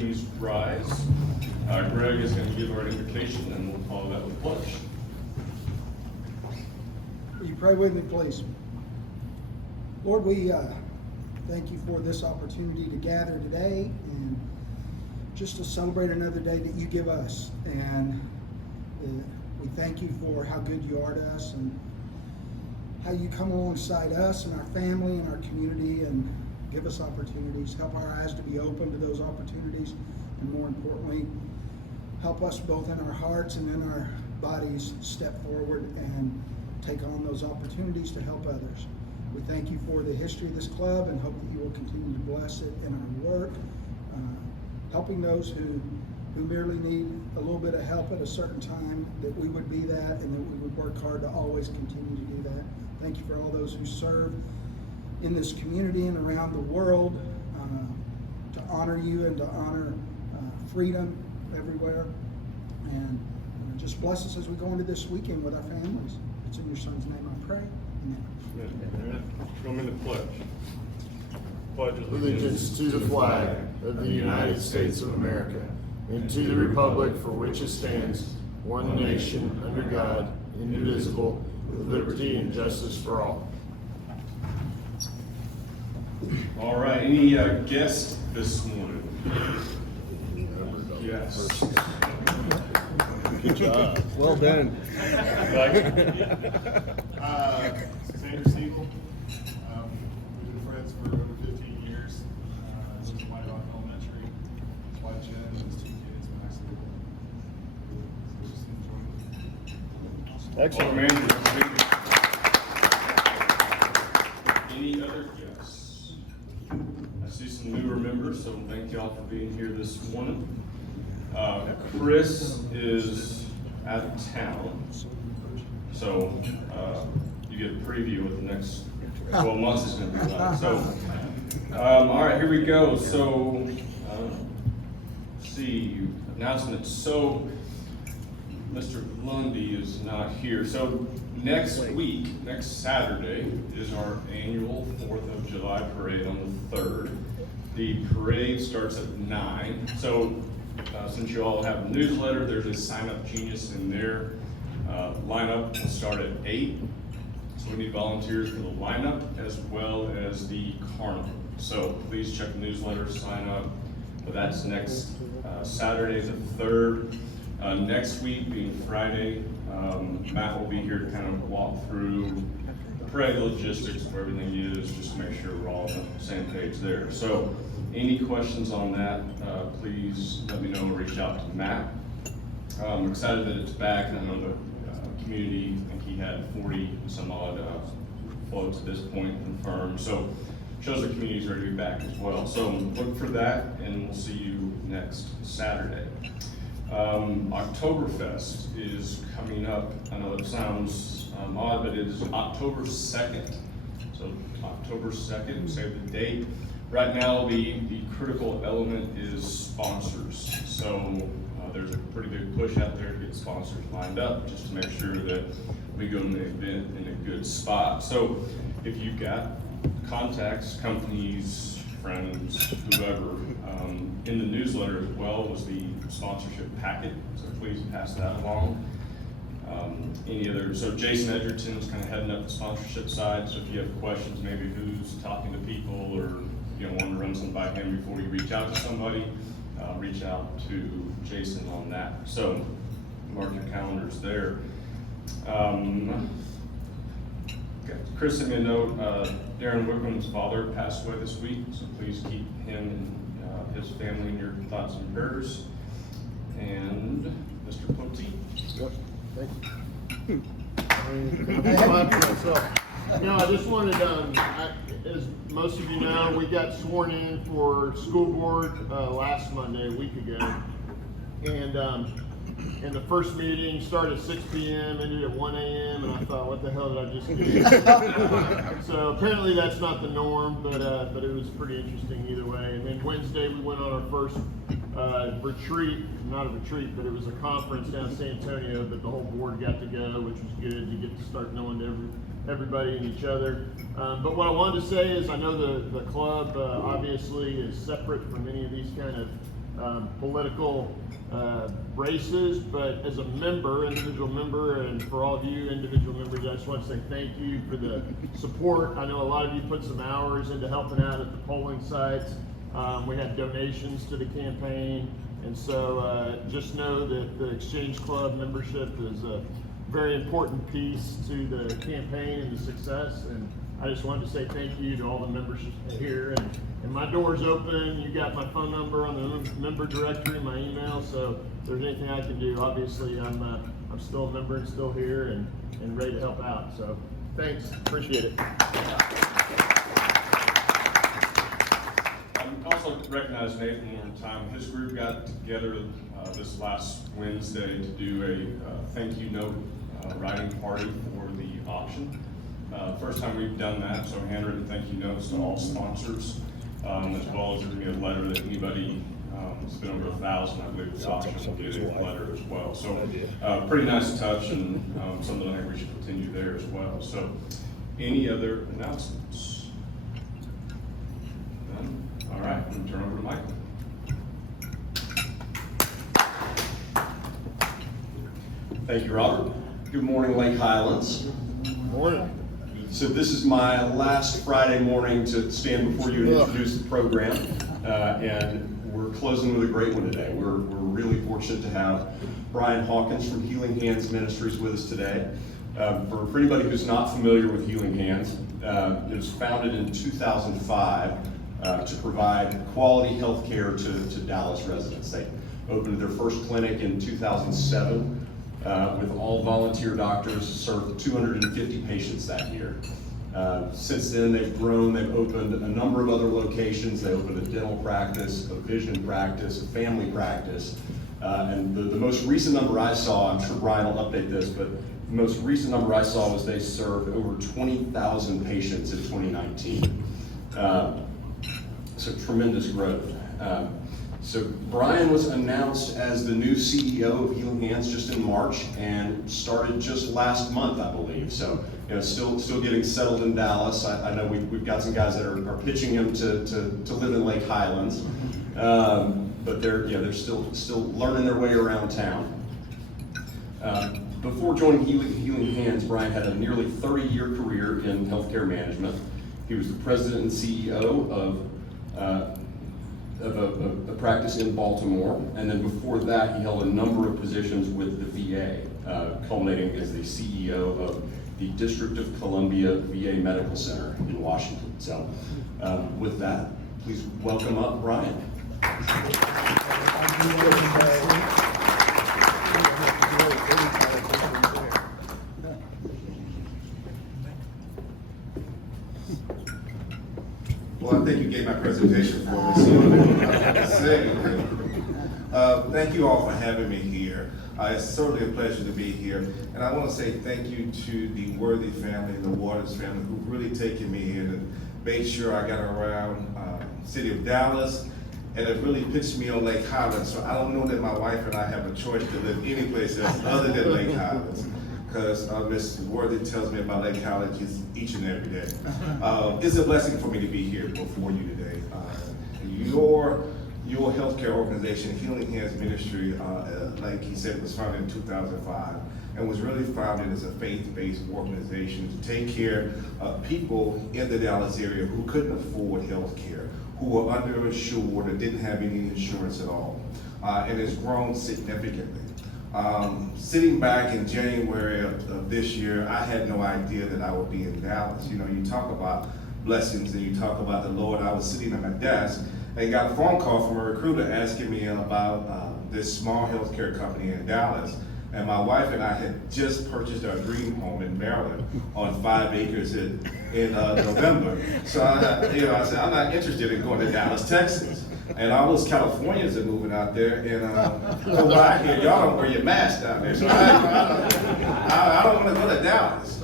please rise. Greg is going to give our invocation, and we'll follow that with pledge. Will you pray with me, please? Lord, we thank you for this opportunity to gather today and just to celebrate another day that you give us. And we thank you for how good you are to us and how you come alongside us and our family and our community and give us opportunities. Help our eyes to be open to those opportunities, and more importantly, help us both in our hearts and in our bodies step forward and take on those opportunities to help others. We thank you for the history of this club and hope that you will continue to bless it in our work, helping those who merely need a little bit of help at a certain time, that we would be that and that we would work hard to always continue to do that. Thank you for all those who serve in this community and around the world to honor you and to honor freedom everywhere. And just bless us as we go into this weekend with our families. It's in your son's name I pray. Amen. Come in the pledge. Pledge Allegiance to the flag of the United States of America and to the republic for which it stands, one nation, under God, indivisible, with liberty and justice for all. All right, any guests this morning? Yes. Good job. Well done. Sanders Siegel. We've been friends for over 15 years. I lived in White Rock Elementary. His wife Jen and his 2 kids, Max and Cole. So just enjoying it. Excellent. Any other guests? I see some newer members, so thank you all for being here this morning. Chris is out of town, so you get a preview of the next 12 months is going to be like. So, all right, here we go. So, let's see, announcements. So, Mr. Lundy is not here. So, next week, next Saturday, is our annual 4th of July parade on the 3rd. The parade starts at 9. So, since you all have a newsletter, there's a sign-up genius in there. Lineup will start at 8. So we need volunteers for the lineup as well as the carnival. So please check the newsletter, sign up. But that's next Saturday the 3rd. Next week being Friday, Matt will be here to kind of walk through the parade logistics of where everything is, just to make sure we're all on the same page there. So any questions on that, please let me know or reach out to Matt. I'm excited that it's back, and I know the community, I think he had 40 some odd floats at this point confirmed. So shows the community's ready to be back as well. So look for that, and we'll see you next Saturday. Oktoberfest is coming up. I know it sounds odd, but it is October 2nd. So October 2nd, save the date. Right now, the critical element is sponsors. So there's a pretty big push out there to get sponsors lined up, just to make sure that we go to the event in a good spot. So if you've got contacts, companies, friends, whoever, in the newsletter as well was the sponsorship packet, so please pass that along. So Jason Edgerton is kind of heading up the sponsorship side, so if you have questions, maybe who's talking to people, or want to run something by him before you reach out to somebody, reach out to Jason on that. So mark your calendars there. Chris sent me a note. Darren Wickham's father passed away this week, so please keep him and his family in your thoughts and prayers. And Mr. Poteet. Yep. Thank you. I just wanted, as most of you know, we got sworn in for school board last Monday, a week ago. And the first meeting started at 6 p.m., ended at 1 a.m., and I thought, what the hell did I just do? So apparently that's not the norm, but it was pretty interesting either way. And then Wednesday we went on our first retreat, not a retreat, but it was a conference down in San Antonio that the whole board got to go, which was good. You get to start knowing everybody and each other. But what I wanted to say is I know the club obviously is separate from any of these kind of political races, but as a member, individual member, and for all of you individual members, I just want to say thank you for the support. I know a lot of you put some hours into helping out at the polling sites. We had donations to the campaign, and so just know that the Exchange Club membership is a very important piece to the campaign and the success, and I just wanted to say thank you to all the members here, and my door's open. You got my phone number on the member directory, my email, so if there's anything I can do, obviously I'm still a member and still here and ready to help out, so thanks, appreciate it. I also recognize Nathan one time. His group got together this last Wednesday to do a thank you note writing party for the auction. First time we've done that, so handwritten thank you notes to all sponsors, as well as there's gonna be a letter that anybody, it's been over 1,000, I believe, this auction will get a letter as well. So pretty nice touch, and something I think we should continue there as well. So any other announcements? None? All right, I'm gonna turn over to Michael. Thank you, Robert. Good morning, Lake Highlands. Morning. So this is my last Friday morning to stand before you and introduce the program, and we're closing with a great one today. We're really fortunate to have Brian Hawkins from Healing Hands Ministries with us today. For anybody who's not familiar with Healing Hands, it was founded in 2005 to provide quality health care to Dallas residents. They opened their first clinic in 2007. With all volunteer doctors, served 250 patients that year. Since then, they've grown. They've opened a number of other locations. They opened a dental practice, a vision practice, a family practice. And the most recent number I saw, I'm sure Brian will update this, but the most recent number I saw was they served over 20,000 patients in 2019. So tremendous growth. So Brian was announced as the new CEO of Healing Hands just in March and started just last month, I believe. So, still getting settled in Dallas. I know we've got some guys that are pitching him to live in Lake Highlands, but they're still learning their way around town. Before joining Healing Hands, Brian had a nearly 30-year career in healthcare management. He was the president and CEO of a practice in Baltimore, and then before that he held a number of positions with the VA, culminating as the CEO of the District of Columbia VA Medical Center in Washington. So with that, please welcome up Brian. Well, I think you gave my presentation for me, so you don't have to say anything. Thank you all for having me here. It's certainly a pleasure to be here. And I want to say thank you to the Worthy family, the Waters family, who've really taken me in and made sure I got around city of Dallas, and it really pitched me on Lake Highlands. So I don't know that my wife and I have a choice to live any place else other than Lake Highlands, because Ms. Worthy tells me about Lake Highlands each and every day. It's a blessing for me to be here before you today. Your healthcare organization, Healing Hands Ministry, like he said, was founded in 2005 and was really founded as a faith-based organization to take care of people in the Dallas area who couldn't afford healthcare, who were underinsured or didn't have any insurance at all, and it's grown significantly. Sitting back in January of this year, I had no idea that I would be in Dallas. You talk about blessings and you talk about the Lord. I was sitting at my desk and got a phone call from a recruiter asking me about this small healthcare company in Dallas. And my wife and I had just purchased our dream home in Maryland on 5 acres in November. So I said, I'm not interested in going to Dallas, Texas. And all those Californians are moving out there, and from what I hear, y'all don't wear your mask down there. So I don't want to go to Dallas.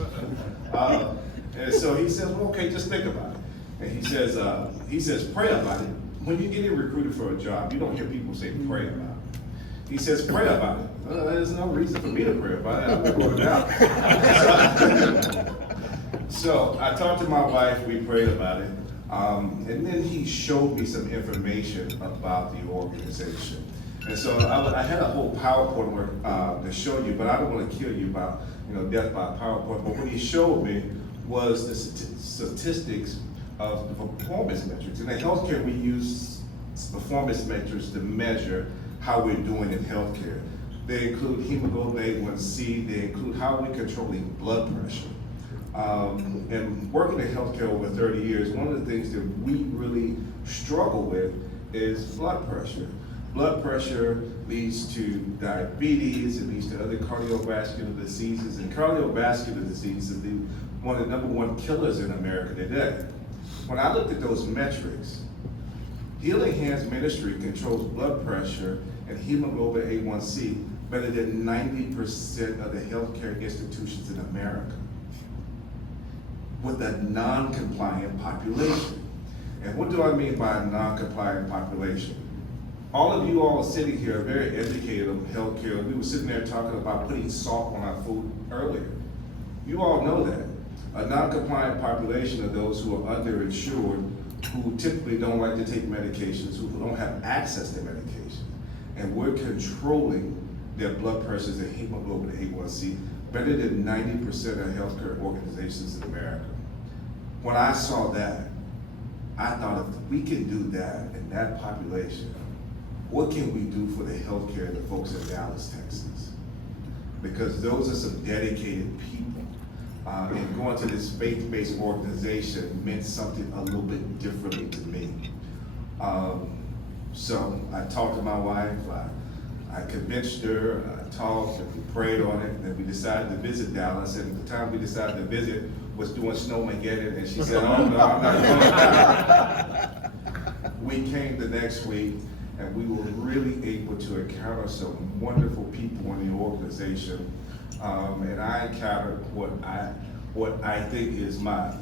And so he says, well, okay, just think about it. And he says, pray about it. When you get recruited for a job, you don't hear people say pray about it. He says, pray about it. There's no reason for me to pray about it. I'm not going to Dallas. So I talked to my wife, we prayed about it. And then he showed me some information about the organization. And so I had a whole PowerPoint to show you, but I don't want to kill you about death by PowerPoint. But what he showed me was the statistics of the performance metrics. In the healthcare, we use performance metrics to measure how we're doing in healthcare. They include hemoglobin A1C, they include how we're controlling blood pressure. And working in healthcare over 30 years, one of the things that we really struggle with is blood pressure. Blood pressure leads to diabetes, it leads to other cardiovascular diseases, and cardiovascular disease is one of the #1 killers in America today. When I looked at those metrics, Healing Hands Ministry controls blood pressure and hemoglobin A1C better than 90% of the healthcare institutions in America, with a non-compliant population. And what do I mean by a non-compliant population? All of you all sitting here are very educated on healthcare. We were sitting there talking about putting salt on our food earlier. You all know that. A non-compliant population are those who are underinsured, who typically don't like to take medications, who don't have access to medication. And we're controlling their blood pressures and hemoglobin A1C better than 90% of healthcare organizations in America. When I saw that, I thought if we can do that in that population, what can we do for the healthcare of the folks in Dallas, Texas? Because those are some dedicated people. And going to this faith-based organization meant something a little bit differently to me. So I talked to my wife, I convinced her, I talked and we prayed on it, and then we decided to visit Dallas, and the time we decided to visit was doing Snowmageddon, and she said, oh no, I'm not going. We came the next week, and we were really able to encounter some wonderful people in the organization, and I encountered what I think is my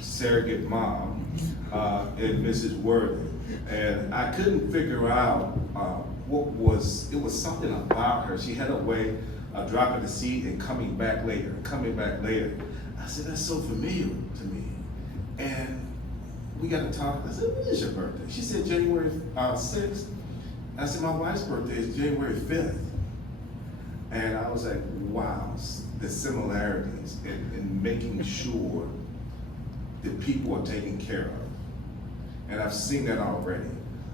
surrogate mom, and Mrs. Worthy, and I couldn't figure out it was something about her. She had a way of dropping the seed and coming back later. I said, that's so familiar to me. And we got to talk. I said, when is your birthday? She said, January 6th. I said, my wife's birthday is January 5th. And I was like, wow, the similarities in making sure that people are taken care of. And I've seen that already.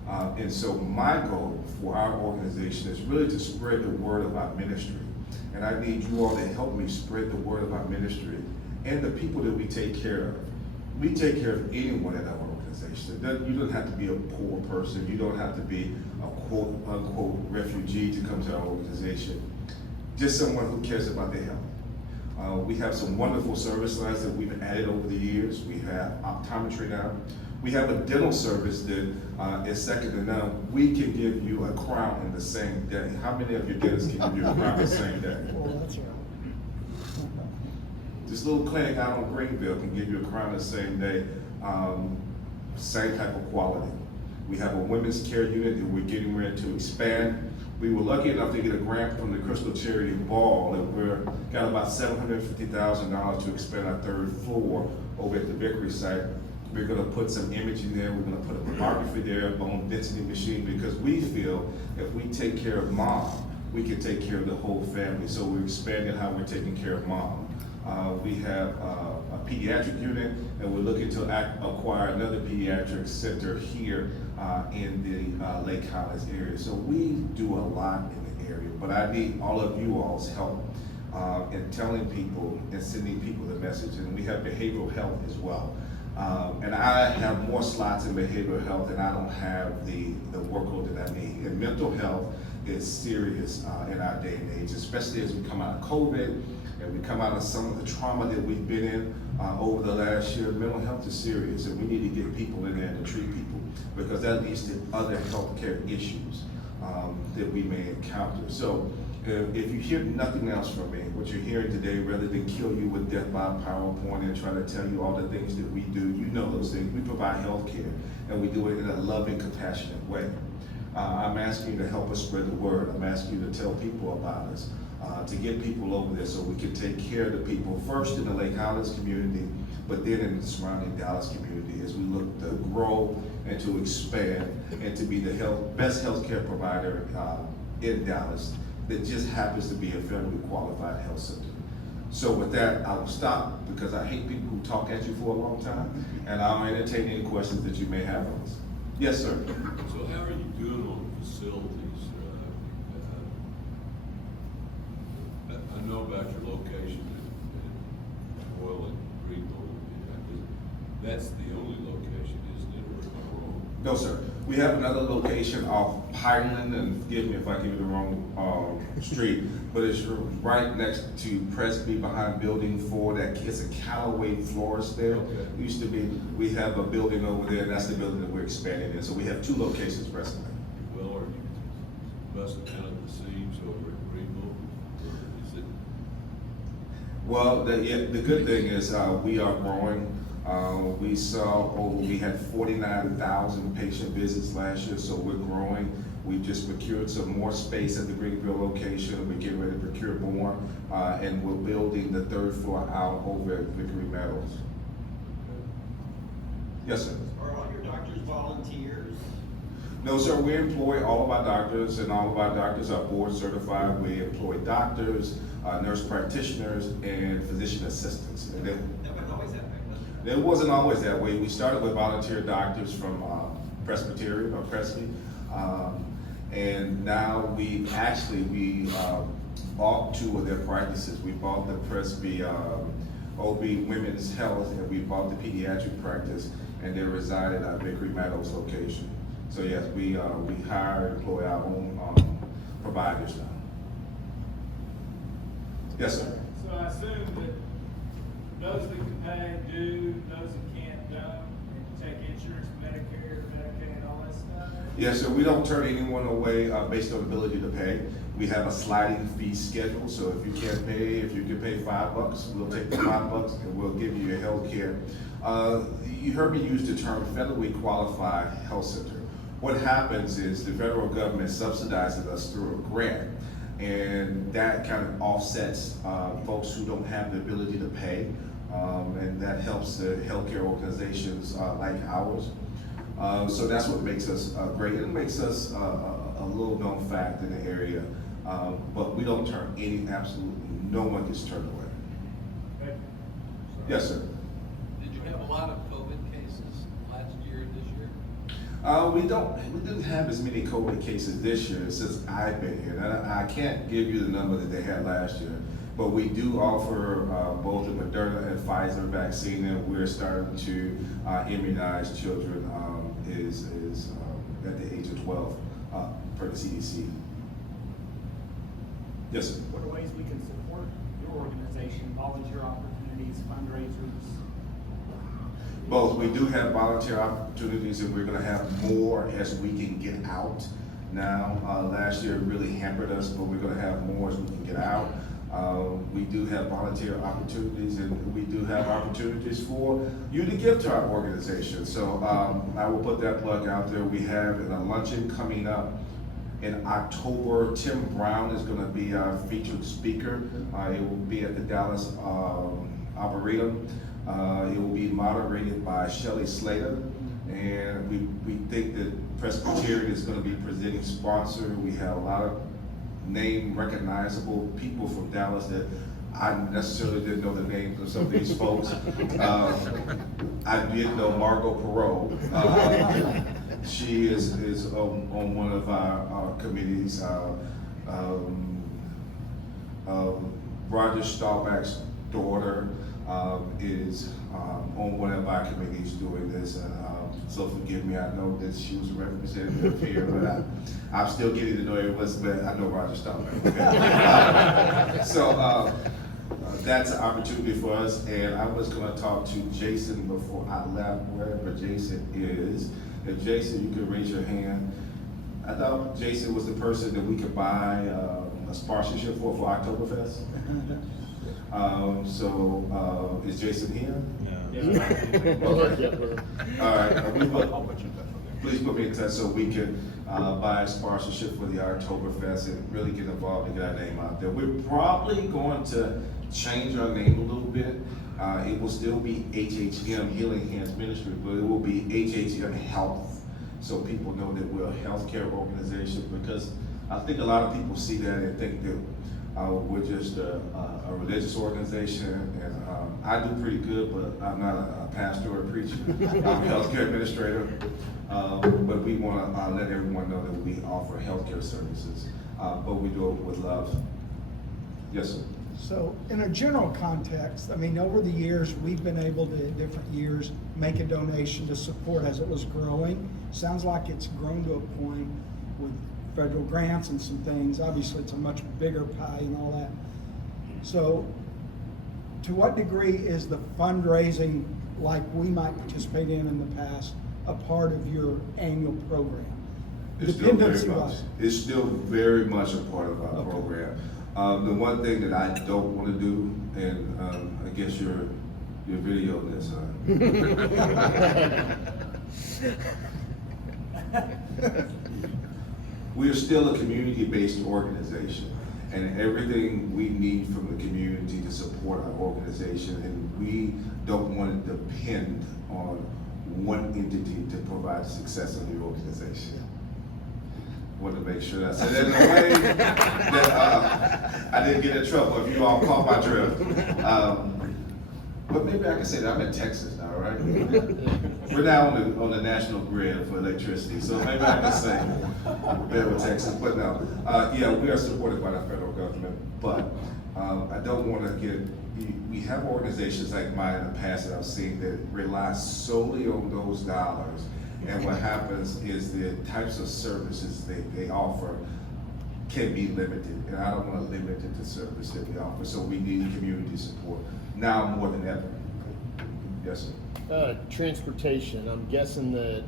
And so my goal for our organization is really to spread the word of our ministry. And I need you all to help me spread the word of our ministry and the people that we take care of. We take care of anyone in our organization. You don't have to be a poor person. You don't have to be a quote unquote refugee to come to our organization. Just someone who cares about their health. We have some wonderful service lines that we've added over the years. We have optometry now. We have a dental service that is second to none. We can give you a crown in the same day. How many of your dentists can give you a crown in the same day? Well, that's right. This little clinic out on Greenville can give you a crown the same day, same type of quality. We have a women's care unit that we're getting ready to expand. We were lucky enough to get a grant from the Crystal Charity Ball, and we've got about $750,000 to expand our 3rd floor over at the Vickery site. We're gonna put some imaging there, we're gonna put a mammography there, a bone density machine, because we feel if we take care of mom, we can take care of the whole family. So we're expanding how we're taking care of mom. We have a pediatric unit, and we're looking to acquire another pediatric center here in the Lake Highlands area. So we do a lot in the area, but I need all of you all's help in telling people and sending people the message. And we have behavioral health as well. And I have more slots in behavioral health, and I don't have the workload that I need. And mental health is serious in our day and age, especially as we come out of COVID and we come out of some of the trauma that we've been in over the last year. Mental health is serious, and we need to get people in there to treat people, because that leads to other healthcare issues that we may encounter. So if you hear nothing else from me, what you're hearing today, rather than kill you with death by PowerPoint and try to tell you all the things that we do, you know those things. We provide health care, and we do it in a loving, compassionate way. I'm asking you to help us spread the word. I'm asking you to tell people about us. to get people over there so we can take care of the people first in the Lake Highlands community, but then in the surrounding Dallas community as we look to grow and to expand and to be the best healthcare provider in Dallas that just happens to be a federally qualified health center. So with that, I will stop because I hate people who talk at you for a long time, and I'll entertain any questions that you may have of us. Yes, sir. So how are you doing on facilities? I know about your location in Oil and Greenville. That's the only location, isn't it, or am I wrong? No, sir. We have another location off Highland, and forgive me if I give you the wrong street, but it's right next to Presby behind Building 4. That it's a Callaway florist there. Okay. Used to be. We have a building over there, and that's the building that we're expanding in. So we have 2 locations presently. Well, are you busting out at the seams over at Greenville? Or is it? Well, the good thing is we are growing. We had 49,000 patient visits last year, so we're growing. We just procured some more space at the Greenville location. We're getting ready to procure more, and we're building the 3rd floor out over at Vickery Meadows. Yes, sir. Are all your doctors volunteers? No, sir, we employ all of our doctors, and all of our doctors are board certified. We employ doctors, nurse practitioners, and physician assistants. And That wasn't always that way, was it? it wasn't always that way. We started with volunteer doctors from Presbyterian or Presby, and now we bought 2 of their practices. We bought the Presby OB Women's Health, and we bought the pediatric practice, and they reside at our Vickery Meadows location. So yes, we hire and employ our own providers now. Yes, sir. So I assume that those that can pay do, those that can't don't, and take insurance, Medicare, Medicaid, all that stuff? Yes, sir. We don't turn anyone away based on ability to pay. We have a sliding fee schedule, so if you can't pay, if you can pay $5, we'll take the $5 and we'll give you your health care. You heard me use the term federally qualified health center. What happens is the federal government subsidizes us through a grant, and that kind of offsets folks who don't have the ability to pay, and that helps the healthcare organizations like ours. So that's what makes us great. It makes us a little known fact in the area, but we don't turn absolutely no one gets turned away. Okay. Yes, sir. Did you have a lot of COVID cases last year and this year? We didn't have as many COVID cases this year since I've been here. And I can't give you the number that they had last year, but we do offer both the Moderna and Pfizer vaccine, and we're starting to immunize children at the age of 12 per the CDC. Yes, sir. What are ways we can support your organization, volunteer opportunities, fundraisers? Both. We do have volunteer opportunities, and we're going to have more as we can get out. Now, last year really hampered us, but we're going to have more as we can get out. We do have volunteer opportunities, and we do have opportunities for you to give to our organization. So I will put that plug out there. We have a luncheon coming up in October. Tim Brown is going to be our featured speaker. It will be at the Dallas Arboretum. It will be moderated by Shelley Slater, and we think that Presbyterian is going to be presenting sponsor. We have a lot of name recognizable people from Dallas that I necessarily didn't know the names of some of these folks. I did know Margot Perot. She is on one of our committees. Roger Staubach's daughter is on one of our committees doing this, and so forgive me, I know that she was a representative here, but I'm still getting to know everyone, but I know Roger Staubach. Okay? That's an opportunity for us, and I was going to talk to Jason before I left, wherever Jason is. If Jason, you could raise your hand. I thought Jason was the person that we could buy a sponsorship for Oktoberfest. Is Jason here? Yeah. Okay. All right. please put me in touch so we can buy a sponsorship for the Oktoberfest and really get involved and get our name out there. We're probably going to change our name a little bit. It will still be HHM, Healing Hands Ministry, but it will be HHM Health, so people know that we're a healthcare organization, because I think a lot of people see that and think that we're just a religious organization, and I do pretty good, but I'm not a pastor or a preacher. I'm a healthcare administrator, but we want to let everyone know that we offer healthcare services, but we do it with love. Yes, sir. So in a general context, I mean, over the years, we've been able to, in different years, make a donation to support as it was growing. Sounds like it's grown to a point with federal grants and some things. Obviously, it's a much bigger pie and all that. So to what degree is the fundraising, like we might participate in the past, a part of your annual program? It's still very much a part of our program. The one thing that I don't want to do, and I guess your video this, we are still a community-based organization, and everything we need from the community to support our organization, and we don't want to depend on one entity to provide success of the organization. Want to make sure that I said that in a way that I didn't get in trouble if you all caught my drift. But maybe I can say that I'm in Texas now, right? We're now on the national grid for electricity, so maybe I can say better with Texas. But no, yeah, we are supported by the federal government, but I don't want to get. We have organizations like mine in the past that I've seen that rely solely on those dollars. And what happens is the types of services they offer can be limited, and I don't want to limit the service that we offer, so we need community support now more than ever. Yes, sir. Transportation, I'm guessing that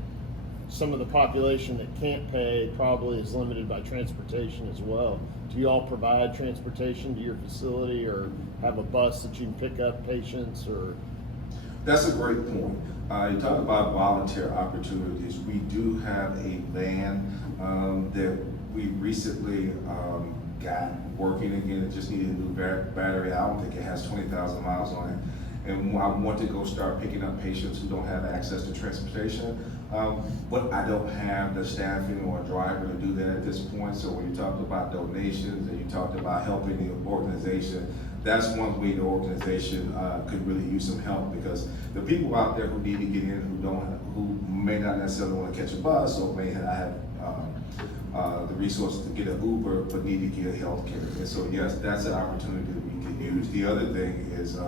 some of the population that can't pay probably is limited by transportation as well. Do you all provide transportation to your facility, or have a bus that you can pick up patients, or? That's a great point. You talk about volunteer opportunities. We do have a van that we recently got working again. It just needed a new battery. I don't think it has 20,000 miles on it. And I want to go start picking up patients who don't have access to transportation. But I don't have the staffing or a driver to do that at this point. So when you talked about donations and you talked about helping the organization, that's one way the organization could really use some help, because the people out there who need to get in, who may not necessarily want to catch a bus or may not have the resources to get an Uber but need to get health care. And so yes, that's an opportunity that we can use. The other thing is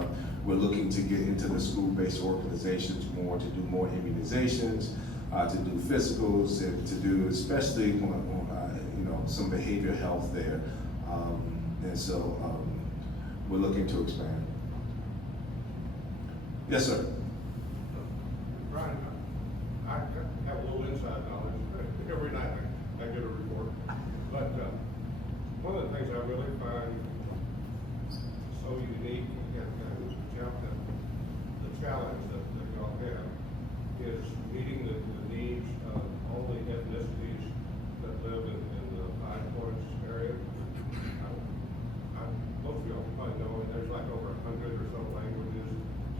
we're looking to get into the school-based organizations more, to do more immunizations, to do physicals, and to do especially on some behavioral health there. And so we're looking to expand. Yes, sir. Brian, I have a little inside knowledge. Every night I get a report. But one of the things I really find so unique at Chapter, the challenge that y'all have, is meeting the needs of all the ethnicities that live in the 5 Points area. Most of y'all probably know there's like over 100 or so languages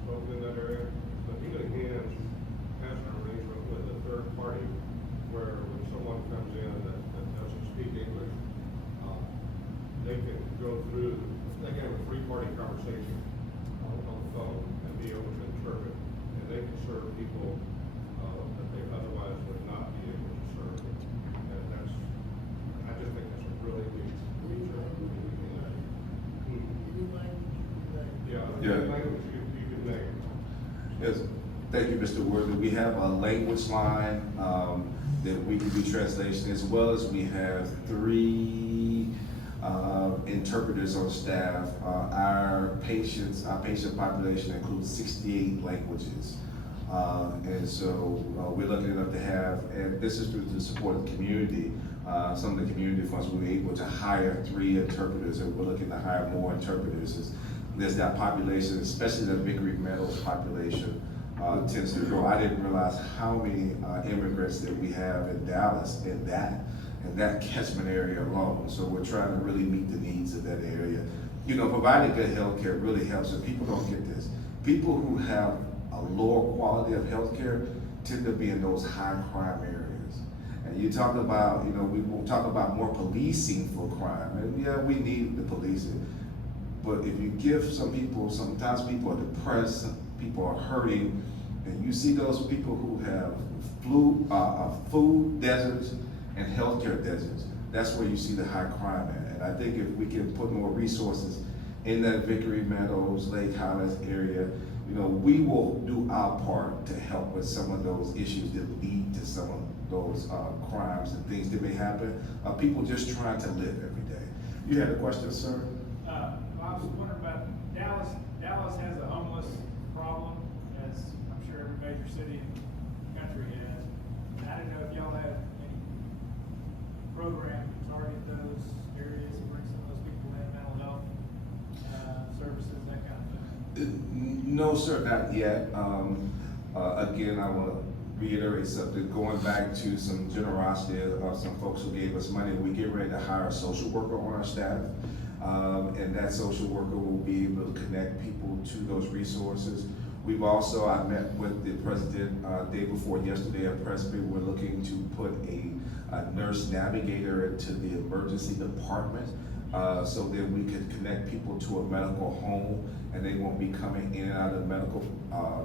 spoken in that area. But Healing Hands has an arrangement with a third party where when someone comes in that doesn't speak English, they can go through, they can have a 3-party conversation on the phone and be able to interpret. And they can serve people that they otherwise would not be able to serve. And I just think that's a really neat feature of the language you can name. Yes, thank you, Mr. Worthy. We have a language line that we can do translation, as well as we have 3 interpreters on staff. Our patient population includes 68 languages. And so we're lucky enough to have, and this is through the support of the community, some of the community funds, we were able to hire 3 interpreters, and we're looking to hire more interpreters. There's that population, especially the Vickery Meadows population, tends to grow. I didn't realize how many immigrants that we have in Dallas in that catchment area alone. So we're trying to really meet the needs of that area. You know, providing good health care really helps, and people don't get this. People who have a lower quality of health care tend to be in those high crime areas. And you talk about, you know, we will talk about more policing for crime, and yeah, we need the policing. But if you give some people, sometimes people are depressed, people are hurting, and you see those people who have food deserts and healthcare deserts, that's where you see the high crime at. And I think if we can put more resources in that Victory Meadows, Lake Highlands area, you know, we will do our part to help with some of those issues that lead to some of those crimes and things that may happen. People just trying to live every day. You had a question, sir? I was wondering about Dallas. Dallas has a homeless problem, as I'm sure every major city in the country has. And I didn't know if y'all have any program to target those areas and bring some of those people in, mental health services, that kind of thing. No, sir, not yet. Again, I want to reiterate something. Going back to some generosity of some folks who gave us money, we get ready to hire a social worker on our staff. And that social worker will be able to connect people to those resources. We've also, I met with the president day before yesterday at Presby. We're looking to put a nurse navigator into the emergency department so that we can connect people to a medical home and they won't be coming in and out of the medical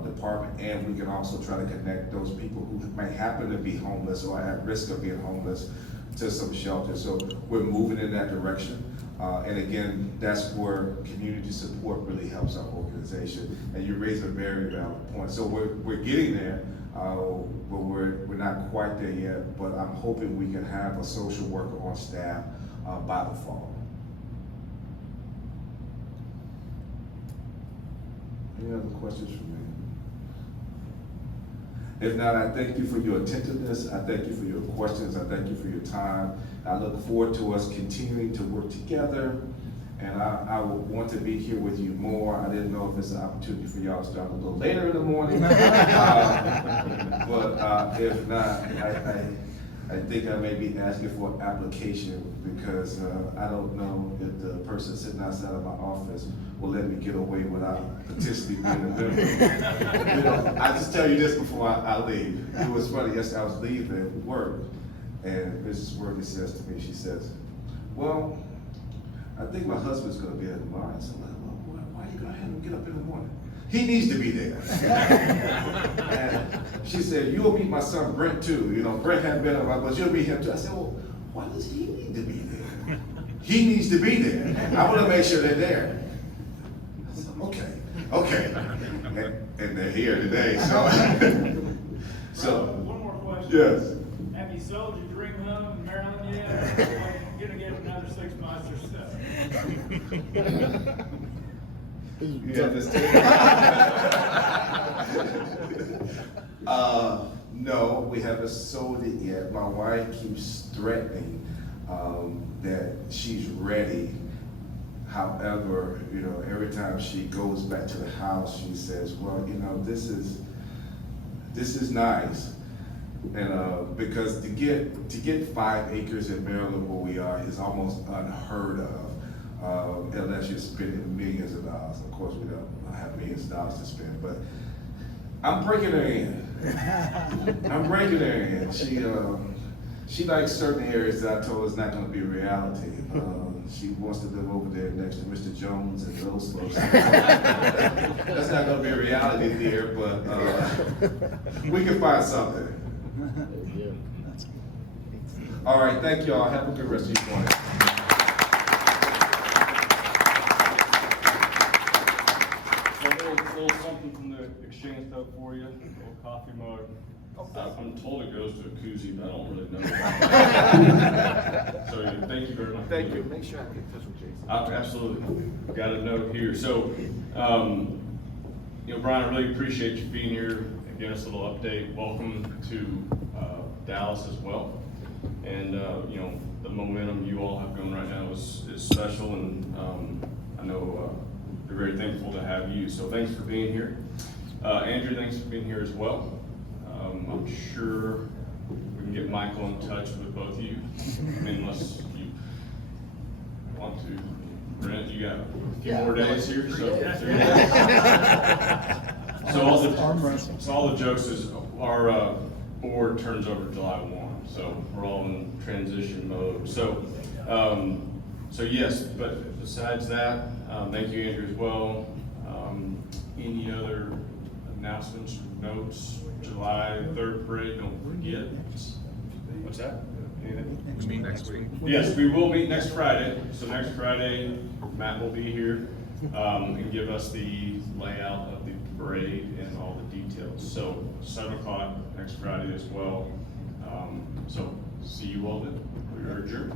department. And we can also try to connect those people who may happen to be homeless or at risk of being homeless to some shelter. So we're moving in that direction. And again, that's where community support really helps our organization. And you raise a very valid point. So we're getting there, but we're not quite there yet. But I'm hoping we can have a social worker on staff by the fall. Any other questions for me? If not, I thank you for your attentiveness. I thank you for your questions. I thank you for your time. I look forward to us continuing to work together. And I would want to be here with you more. I didn't know if it's an opportunity for y'all to start a little later in the morning. But if not, I think I may be asking for an application because I don't know if the person sitting outside of my office will let me get away without potentially being a member. You know, I just tell you this before I leave. It was funny, yesterday I was leaving work and Mrs. Worthy says to me, she says, well, I think my husband's gonna be there tomorrow. I said, well, why are you gonna have him get up in the morning? He needs to be there. And she said, you'll meet my son Brent too. You know, Brent hadn't been around, but you'll meet him too. I said, well, why does he need to be there? He needs to be there. I want to make sure they're there. I said, okay. And they're here today, so. One more question. Yes. Have you sold your dream home in Maryland yet? Or are you gonna give it another 6 months or so? Yeah, no, we haven't sold it yet. My wife keeps threatening that she's ready. However, you know, every time she goes back to the house, she says, well, you know, this is nice. And because to get 5 acres in Maryland where we are is almost unheard of. Unless you're spending millions of dollars. Of course, we don't have millions of dollars to spend, but I'm breaking her in. I'm breaking her in. She likes certain areas that I told her is not going to be a reality. She wants to live over there next to Mr. Jones and those folks. That's not going to be a reality here, but we can find something. All right, thank you all. Have a good rest of your morning. A little something from the exchange tub for you, a little coffee mug. I'm told it goes to a koozie, but I don't really know. So thank you very much. Thank you. Make sure I get in touch with Jason. Absolutely. Got a note here. So, you know, Brian, I really appreciate you being here and giving us a little update. Welcome to Dallas as well. And, you know, the momentum you all have going right now is special, and I know we're very thankful to have you. So thanks for being here. Andrew, thanks for being here as well. I'm sure we can get Michael in touch with both of you, unless you want to. Brent, you got a few more days here, so. So all the jokes is our board turns over July 1, so we're all in transition mode. So yes, but besides that, thank you, Andrew, as well. Any other announcements or notes? July 3rd parade, don't forget. What's that? Anything? We meet next week. Yes, we will meet next Friday. So next Friday, Matt will be here and give us the layout of the parade and all the details. So 7 o'clock next Friday as well. So see you all then. We are adjourned.